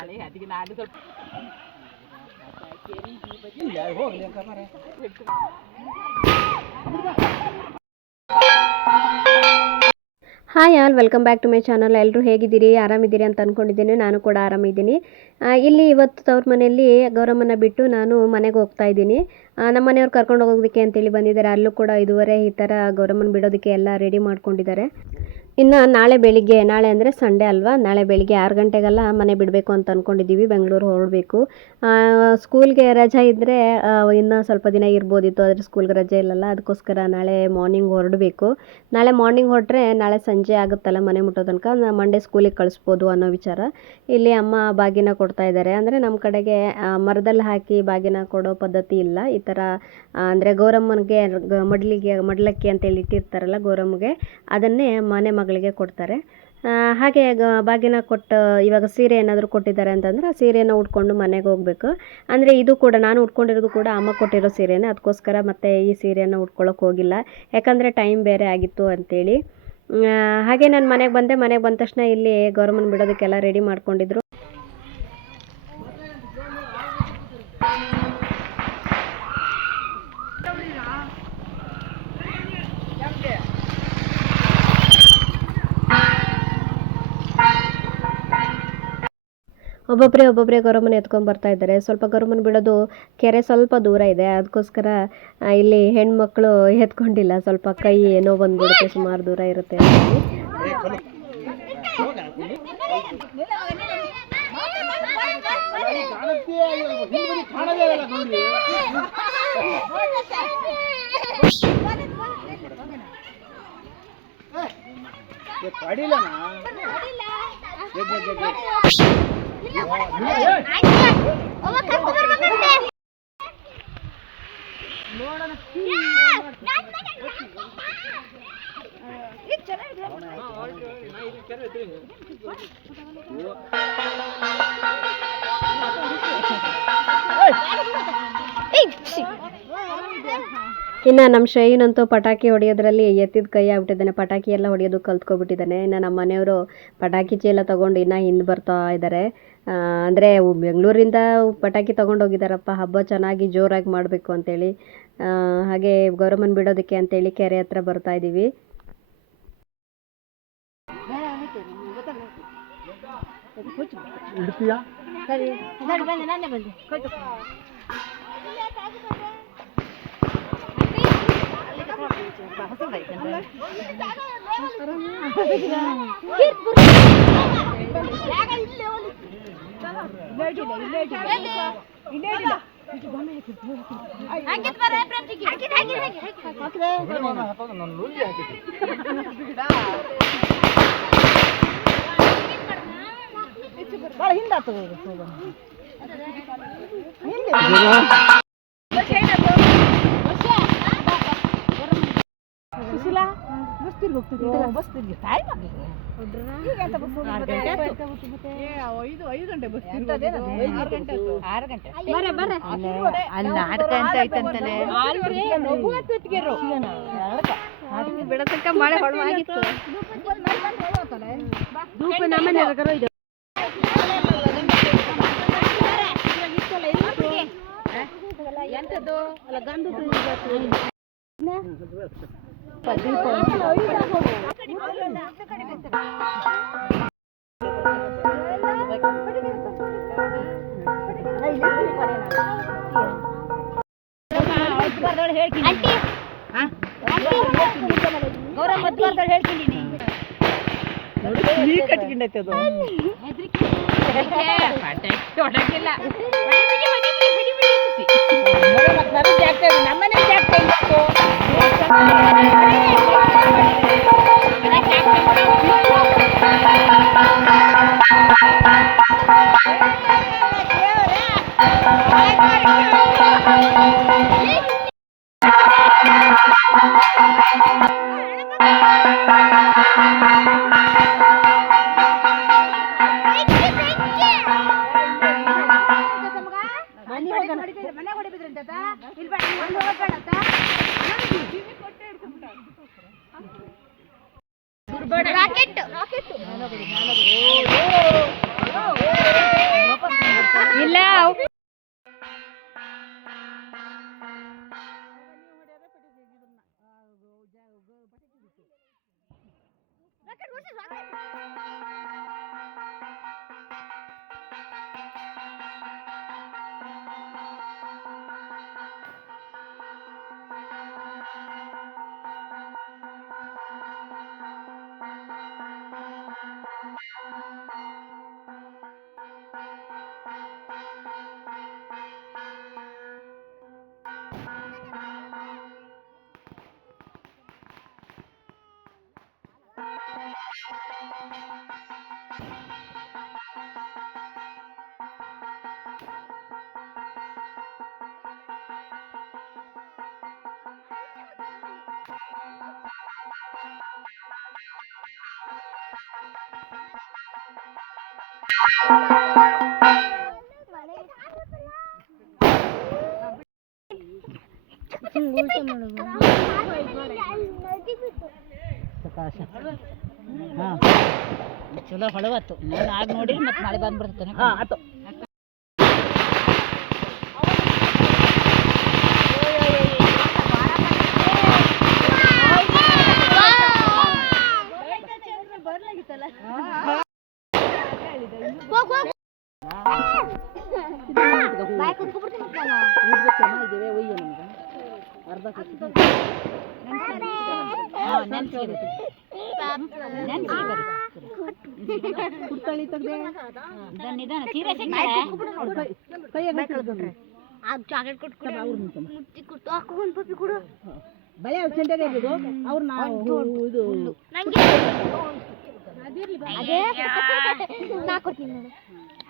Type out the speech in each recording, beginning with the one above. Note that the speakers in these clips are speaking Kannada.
Hi all, welcome back to my channel. ಎಲ್ಲರೂ ಹೇಗಿದ್ದೀರಿ, ಆರಾಮಿದ್ದೀರಿ ಅಂತ ಅಂದ್ಕೊಂಡಿದ್ದೀನಿ. ನಾನು ಕೂಡ ಆರಾಮಿದ್ದೀನಿ. ಇಲ್ಲಿ ಇವತ್ತು ತವ್ರ ಮನೆಯಲ್ಲಿ ಗೌರಮ್ಮನ ಬಿಟ್ಟು ನಾನು ಮನೆಗೆ ಹೋಗ್ತಾ ಇದ್ದೀನಿ. ನಮ್ಮ ಮನೆಯವ್ರು ಕರ್ಕೊಂಡು ಹೋಗೋದಕ್ಕೆ ಅಂತೇಳಿ ಬಂದಿದ್ದಾರೆ. ಅಲ್ಲೂ ಕೂಡ ಇದುವರೆ ಈ ಥರ ಗೌರಮ್ಮನ ಬಿಡೋದಕ್ಕೆ ಎಲ್ಲ ರೆಡಿ ಮಾಡ್ಕೊಂಡಿದ್ದಾರೆ. ಇನ್ನು ನಾಳೆ ಬೆಳಿಗ್ಗೆ, ನಾಳೆ ಅಂದರೆ ಸಂಡೇ ಅಲ್ವಾ, ನಾಳೆ ಬೆಳಿಗ್ಗೆ 6 ಗಂಟೆಗೆಲ್ಲ ಮನೆ ಬಿಡಬೇಕು ಅಂತ ಅಂದ್ಕೊಂಡಿದ್ದೀವಿ. ಬೆಂಗಳೂರು ಹೊರಡಬೇಕು. ಸ್ಕೂಲ್ಗೆ ರಜೆ ಇದ್ದರೆ ಇನ್ನೂ ಸ್ವಲ್ಪ ದಿನ ಇರ್ಬೋದಿತ್ತು, ಆದರೆ ಸ್ಕೂಲ್ಗೆ ರಜೆ ಇಲ್ಲಲ್ಲ, ಅದಕ್ಕೋಸ್ಕರ ನಾಳೆ ಮಾರ್ನಿಂಗ್ ಹೊರಡಬೇಕು. ನಾಳೆ ಮಾರ್ನಿಂಗ್ ಹೊರಟ್ರೆ ನಾಳೆ ಸಂಜೆ ಆಗುತ್ತಲ್ಲ ಮನೆ ಮುಟ್ಟೋ ತನಕ, ಮಂಡೇ ಸ್ಕೂಲಿಗೆ ಕಳಿಸ್ಬೋದು ಅನ್ನೋ ವಿಚಾರ. ಇಲ್ಲಿ ಅಮ್ಮ ಬಾಗಿನ ಕೊಡ್ತಾ ಇದ್ದಾರೆ. ಅಂದರೆ ನಮ್ಮ ಕಡೆಗೆ ಮರದಲ್ಲಿ ಹಾಕಿ ಬಾಗಿನ ಕೊಡೋ ಪದ್ಧತಿ ಇಲ್ಲ. ಈ ಥರ ಅಂದರೆ ಗೌರಮ್ಮನಿಗೆ ಮಡ್ಲಕ್ಕಿ ಅಂತೇಳಿ ಇಟ್ಟಿರ್ತಾರಲ್ಲ ಗೌರಮ್ಮಗೆ, ಅದನ್ನೇ ಮನೆ ಮಗಳಿಗೆ ಕೊಡ್ತಾರೆ. ಹಾಗೆ ಬಾಗಿನ ಕೊಟ್ಟು ಇವಾಗ ಸೀರೆ ಏನಾದರೂ ಕೊಟ್ಟಿದ್ದಾರೆ ಅಂತಂದರೆ ಆ ಸೀರೆಯನ್ನು ಉಟ್ಕೊಂಡು ಮನೆಗೆ ಹೋಗಬೇಕು. ಅಂದರೆ ಇದು ಕೂಡ ನಾನು ಉಟ್ಕೊಂಡಿರೋದು ಕೂಡ ಅಮ್ಮ ಕೊಟ್ಟಿರೋ ಸೀರೆನೇ, ಅದಕ್ಕೋಸ್ಕರ ಮತ್ತೆ ಈ ಸೀರೆಯನ್ನು ಉಟ್ಕೊಳ್ಳೋಕೆ ಹೋಗಿಲ್ಲ, ಯಾಕಂದರೆ ಟೈಮ್ ಬೇರೆ ಆಗಿತ್ತು ಅಂತೇಳಿ. ಹಾಗೆ ನಾನು ಮನೆಗೆ ಬಂದೆ. ಮನೆಗೆ ಬಂದ ತಕ್ಷಣ ಇಲ್ಲಿ ಗೌರಮ್ಮನ ಬಿಡೋದಕ್ಕೆಲ್ಲ ರೆಡಿ ಮಾಡ್ಕೊಂಡಿದ್ರು. ಒಬ್ಬೊಬ್ಬರೇ ಗೌರಮ್ಮನ ಎತ್ಕೊಂಡು ಬರ್ತಾ ಇದ್ದಾರೆ. ಸ್ವಲ್ಪ ಗೌರಮ್ಮನ ಬಿಡೋದು ಕೆರೆ ಸ್ವಲ್ಪ ದೂರ ಇದೆ, ಅದಕ್ಕೋಸ್ಕರ ಇಲ್ಲಿ ಹೆಣ್ಮಕ್ಳು ಎತ್ಕೊಂಡಿಲ್ಲ. ಸ್ವಲ್ಪ ಕೈ ಏನೋ ಬಂದ್ಬಿಡುತ್ತೆ, ಸುಮಾರು ದೂರ ಇರುತ್ತೆ. ಇನ್ನು ನಮ್ಮ ಶೈನಂತೂ ಪಟಾಕಿ ಹೊಡೆಯೋದ್ರಲ್ಲಿ ಎತ್ತಿದ ಕೈ ಆಗ್ಬಿಟ್ಟಿದ್ದಾನೆ. ಪಟಾಕಿ ಎಲ್ಲ ಹೊಡೆಯೋದು ಕಲ್ತ್ಕೊಬಿಟ್ಟಿದ್ದಾನೆ. ಇನ್ನು ನಮ್ಮ ಮನೆಯವರು ಪಟಾಕಿ ಚೀಲ ತೊಗೊಂಡು ಇನ್ನೂ ಹಿಂದೆ ಬರ್ತಾ ಇದ್ದಾರೆ. ಅಂದರೆ ಬೆಂಗಳೂರಿಂದ ಪಟಾಕಿ ತೊಗೊಂಡೋಗಿದ್ದಾರಪ್ಪ, ಹಬ್ಬ ಚೆನ್ನಾಗಿ ಜೋರಾಗಿ ಮಾಡಬೇಕು ಅಂತೇಳಿ. ಹಾಗೆ ಗೌರಮ್ಮನ ಬಿಡೋದಕ್ಕೆ ಅಂತೇಳಿ ಕೆರೆ ಹತ್ರ ಬರ್ತಾ ಇದ್ದೀವಿ. ಬಿಡತಕ್ಕ ಮಳೆ ಹೊಳವಾಗಿತ್ತು. ರಾಕೆಟ್ ಹಾಂ ಚಲೋ ಹೊಳವತ್ತು ನಾನು ಆಗ ನೋಡಿ ಮತ್ತೆ ಮಳೆ ಬಂದ್ಬಿಡ್ತಾನೆ. ಹಾಂ ಆಯ್ತು. ಬಳೆ ಚೆಂಡಗೆ ಅವ್ರು ನಾವು ಇದು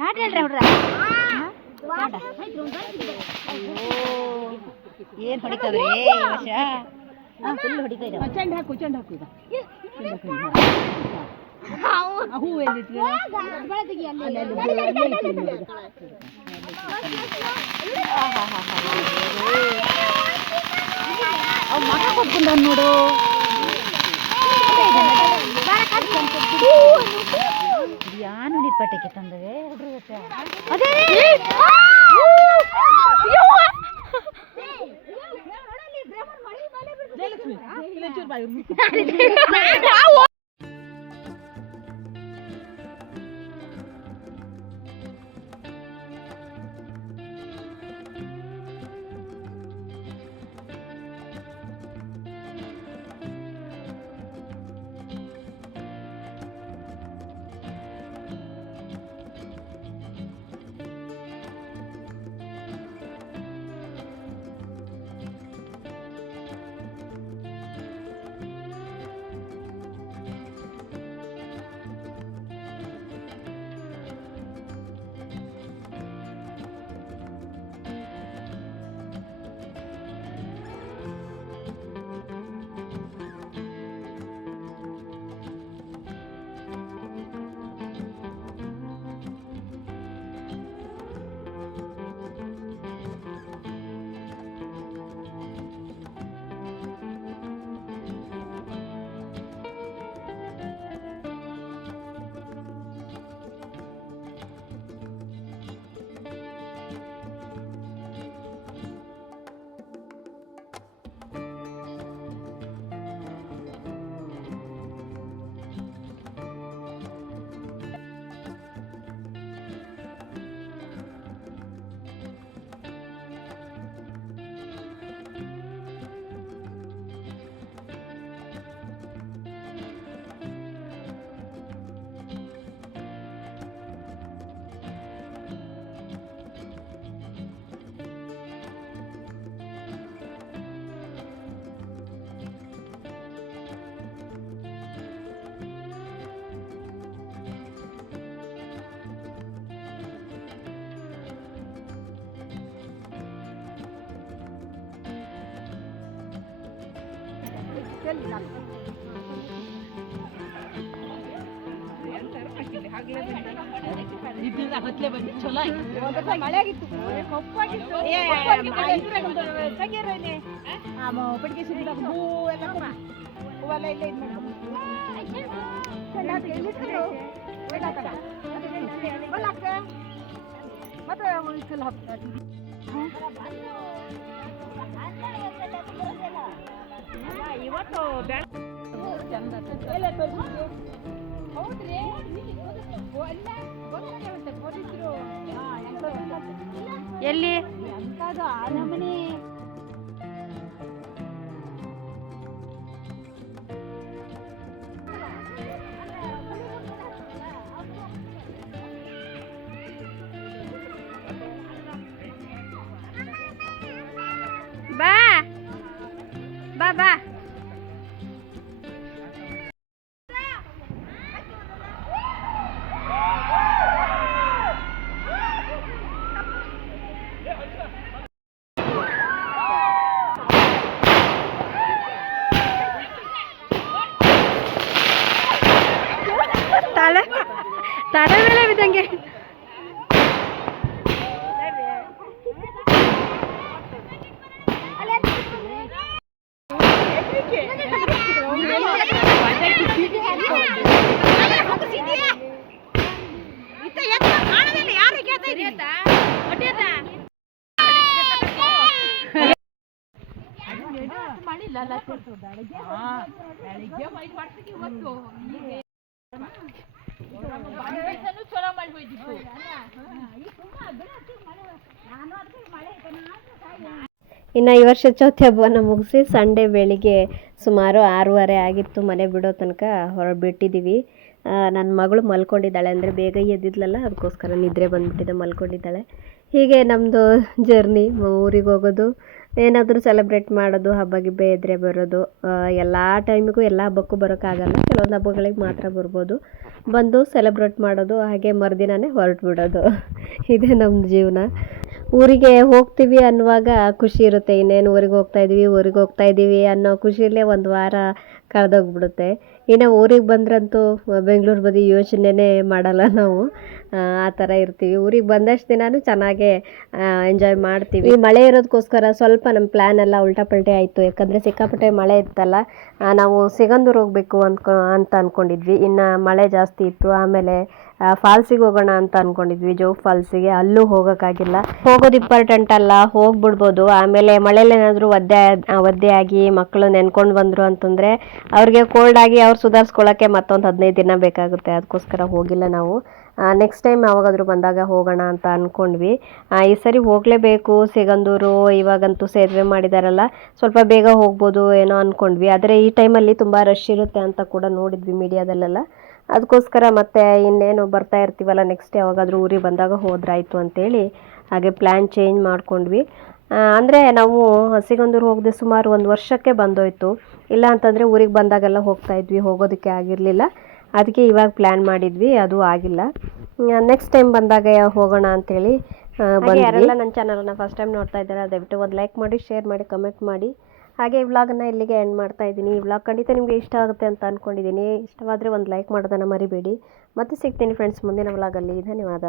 ಹಾಡು ಹೇಳ್ರಿ ಹುಡ್ರ ಏನು ಹೊಡಿತದ್ರಿ ವರ್ಷ ಫುಲ್ ಹೊಡಿತಾ ಇದೆ. ಚೆಂಡು ಹಾಕು ಚೆಂಡು ಹಾಕು ಈಗ ಹೂವು ಎಲ್ಲಿಟ್ಟು ಅವ್ರು ಮಗ ಕೊಟ್ಕೊಂಡ ನೋಡು. ಯಾನು ನಿಪ್ಪಟ್ಟಕ್ಕೆ ತಂದವೆ ಹುಡುಗ ಅದೇ ಹೊತ್ಲೆ ಬಂದು ಚಲೋ ಮಳೆಯಾಗಿತ್ತು ಕಪ್ಪಾಗಿತ್ತು ಪಡಿಗೆ ಸಿಡಿದ ಹೂ ಎಲ್ಲ ಹೂವೆಲ್ಲ ಇಲ್ಲೇ ಇದು ಮತ್ತೆ ಇವತ್ತು ಚಂದ ಹೌದ್ರಿ ಎಲ್ಲಿ ಎಂತದು ಆ ನಮನಿ ಬಾ ಬಾ ಬಾ ತಲೆ ಮೇಲೆ ಬಿದ್ದಂಗೆ. ಇನ್ನು ಈ ವರ್ಷ ಚೌತಿ ಹಬ್ಬನ ಮುಗಿಸಿ ಸಂಡೇ ಬೆಳಿಗ್ಗೆ ಸುಮಾರು 6:30 ಆಗಿತ್ತು ಮನೆ ಬಿಡೋ ತನಕ ಹೊರಬಿಟ್ಟಿದ್ದೀವಿ. ನನ್ನ ಮಗಳು ಮಲ್ಕೊಂಡಿದ್ದಾಳೆ, ಅಂದರೆ ಬೇಗ ಎದ್ದಿದ್ಲಲ್ಲ ಅದಕ್ಕೋಸ್ಕರ ನಿದ್ರೆ ಬಂದುಬಿಟ್ಟಿದೆ, ಮಲ್ಕೊಂಡಿದ್ದಾಳೆ. ಹೀಗೆ ನಮ್ಮದು ಜರ್ನಿ ಊರಿಗೆ ಹೋಗೋದು, ಏನಾದರೂ ಸೆಲೆಬ್ರೇಟ್ ಮಾಡೋದು, ಹಬ್ಬ ಗಿಬ್ಬ ಇದ್ದರೆ ಬರೋದು. ಎಲ್ಲ ಟೈಮಿಗೂ ಎಲ್ಲ ಹಬ್ಬಕ್ಕೂ ಬರೋಕ್ಕಾಗಲ್ಲ, ಕೆಲವೊಂದು ಹಬ್ಬಗಳಿಗೆ ಮಾತ್ರ ಬರ್ಬೋದು. ಬಂದು ಸೆಲೆಬ್ರೇಟ್ ಮಾಡೋದು, ಹಾಗೆ ಮರುದಿನನೇ ಹೊರಟು ಬಿಡೋದು. ಇದೇ ನಮ್ಮ ಜೀವನ. ಊರಿಗೆ ಹೋಗ್ತೀವಿ ಅನ್ನುವಾಗ ಖುಷಿ ಇರುತ್ತೆ, ಇನ್ನೇನು ಊರಿಗೆ ಹೋಗ್ತಾ ಇದ್ದೀವಿ ಅನ್ನೋ ಖುಷಿಯಲ್ಲೇ ಒಂದು ವಾರ ಕಳೆದೋಗ್ಬಿಡುತ್ತೆ. ಇನ್ನು ಊರಿಗೆ ಬಂದ್ರಂತೂ ಬೆಂಗಳೂರು ಬದಿ ಯೋಚನೆನೇ ಮಾಡಲ್ಲ ನಾವು, ಆ ಥರ ಇರ್ತೀವಿ. ಊರಿಗೆ ಬಂದಷ್ಟು ದಿನಾನು ಚೆನ್ನಾಗೇ ಎಂಜಾಯ್ ಮಾಡ್ತೀವಿ. ಈ ಮಳೆ ಇರೋದಕ್ಕೋಸ್ಕರ ಸ್ವಲ್ಪ ನಮ್ಮ ಪ್ಲ್ಯಾನ್ ಎಲ್ಲ ಉಲ್ಟಾಪಲ್ಟೆ ಆಯಿತು, ಯಾಕಂದರೆ ಸಿಕ್ಕಾಪಟ್ಟೆ ಮಳೆ ಇತ್ತಲ್ಲ. ನಾವು ಸಿಗಂದೂರು ಹೋಗಬೇಕು ಅಂತ ಅಂದ್ಕೊಂಡಿದ್ವಿ, ಇನ್ನು ಮಳೆ ಜಾಸ್ತಿ ಇತ್ತು. ಆಮೇಲೆ ಫಾಲ್ಸಿಗೆ ಹೋಗೋಣ ಅಂತ ಅಂದ್ಕೊಂಡಿದ್ವಿ, ಜೋಗ್ ಫಾಲ್ಸಿಗೆ. ಅಲ್ಲೂ ಹೋಗೋಕ್ಕಾಗಿಲ್ಲ. ಹೋಗೋದು ಇಂಪಾರ್ಟೆಂಟ್ ಅಲ್ಲ, ಹೋಗ್ಬಿಡ್ಬೋದು. ಆಮೇಲೆ ಮಳೇಲಿ ಏನಾದರೂ ಒದ್ದೆ ಆಗಿ ಮಕ್ಕಳು ನೆನ್ಕೊಂಡು ಬಂದರು ಅಂತಂದರೆ ಅವ್ರಿಗೆ ಕೋಲ್ಡ್ ಆಗಿ ಅವ್ರು ಸುಧಾರಿಸ್ಕೊಳ್ಳೋಕ್ಕೆ ಮತ್ತೊಂದು 15 ದಿನ ಬೇಕಾಗುತ್ತೆ. ಅದಕ್ಕೋಸ್ಕರ ಹೋಗಿಲ್ಲ ನಾವು. ನೆಕ್ಸ್ಟ್ ಟೈಮ್ ಯಾವಾಗಾದರೂ ಬಂದಾಗ ಹೋಗೋಣ ಅಂತ ಅಂದ್ಕೊಂಡ್ವಿ. ಈ ಸರಿ ಹೋಗಲೇಬೇಕು ಸಿಗಂದೂರು. ಇವಾಗಂತೂ ಸೇತುವೆ ಮಾಡಿದಾರಲ್ಲ, ಸ್ವಲ್ಪ ಬೇಗ ಹೋಗ್ಬೋದು ಏನೋ ಅಂದ್ಕೊಂಡ್ವಿ. ಆದರೆ ಈ ಟೈಮಲ್ಲಿ ತುಂಬ ರಶ್ ಇರುತ್ತೆ ಅಂತ ಕೂಡ ನೋಡಿದ್ವಿ ಮೀಡಿಯಾದಲ್ಲೆಲ್ಲ. ಅದಕ್ಕೋಸ್ಕರ ಮತ್ತೆ ಇನ್ನೇನು ಬರ್ತಾ ಇರ್ತೀವಲ್ಲ, ನೆಕ್ಸ್ಟ್ ಯಾವಾಗಾದರೂ ಊರಿಗೆ ಬಂದಾಗ ಹೋದ್ರಾಯ್ತು ಅಂತೇಳಿ ಹಾಗೆ ಪ್ಲ್ಯಾನ್ ಚೇಂಜ್ ಮಾಡ್ಕೊಂಡ್ವಿ. ಅಂದರೆ ನಾವು ಸಿಗಂದೂರು ಹೋಗದೆ ಸುಮಾರು 1 ವರ್ಷಕ್ಕೆ ಬಂದೋಯ್ತು. ಇಲ್ಲ ಅಂತಂದರೆ ಊರಿಗೆ ಬಂದಾಗೆಲ್ಲ ಹೋಗ್ತಾಯಿದ್ವಿ, ಹೋಗೋದಕ್ಕೆ ಆಗಿರಲಿಲ್ಲ. ಅದಕ್ಕೆ ಇವಾಗ ಪ್ಲ್ಯಾನ್ ಮಾಡಿದ್ವಿ, ಅದು ಆಗಿಲ್ಲ. ನೆಕ್ಸ್ಟ್ ಟೈಮ್ ಬಂದಾಗ ಹೋಗೋಣ ಅಂತೇಳಿ ಬಂದ್ವಿ. ಯಾರೆಲ್ಲ ನನ್ನ ಚಾನಲನ್ನು ಫಸ್ಟ್ ಟೈಮ್ ನೋಡ್ತಾ ಇದ್ದಾರೆ ದಯವಿಟ್ಟು ಒಂದು ಲೈಕ್ ಮಾಡಿ, ಶೇರ್ ಮಾಡಿ, ಕಮೆಂಟ್ ಮಾಡಿ. ಹಾಗೆ ಈ ವ್ಲಾಗನ್ನು ಇಲ್ಲಿಗೆ ಎಂಡ್ ಮಾಡ್ತಾ ಇದ್ದೀನಿ. ಈ ವ್ಲಾಗ್ ಖಂಡಿತ ನಿಮಗೆ ಇಷ್ಟ ಆಗುತ್ತೆ ಅಂತ ಅಂದ್ಕೊಂಡಿದ್ದೀನಿ. ಇಷ್ಟವಾದರೆ ಒಂದು ಲೈಕ್ ಮಾಡೋದನ್ನು ಮರಿಬೇಡಿ. ಮತ್ತೆ ಸಿಗ್ತೀನಿ ಫ್ರೆಂಡ್ಸ್ ಮುಂದಿನ ವ್ಲಾಗಲ್ಲಿ. ಧನ್ಯವಾದ.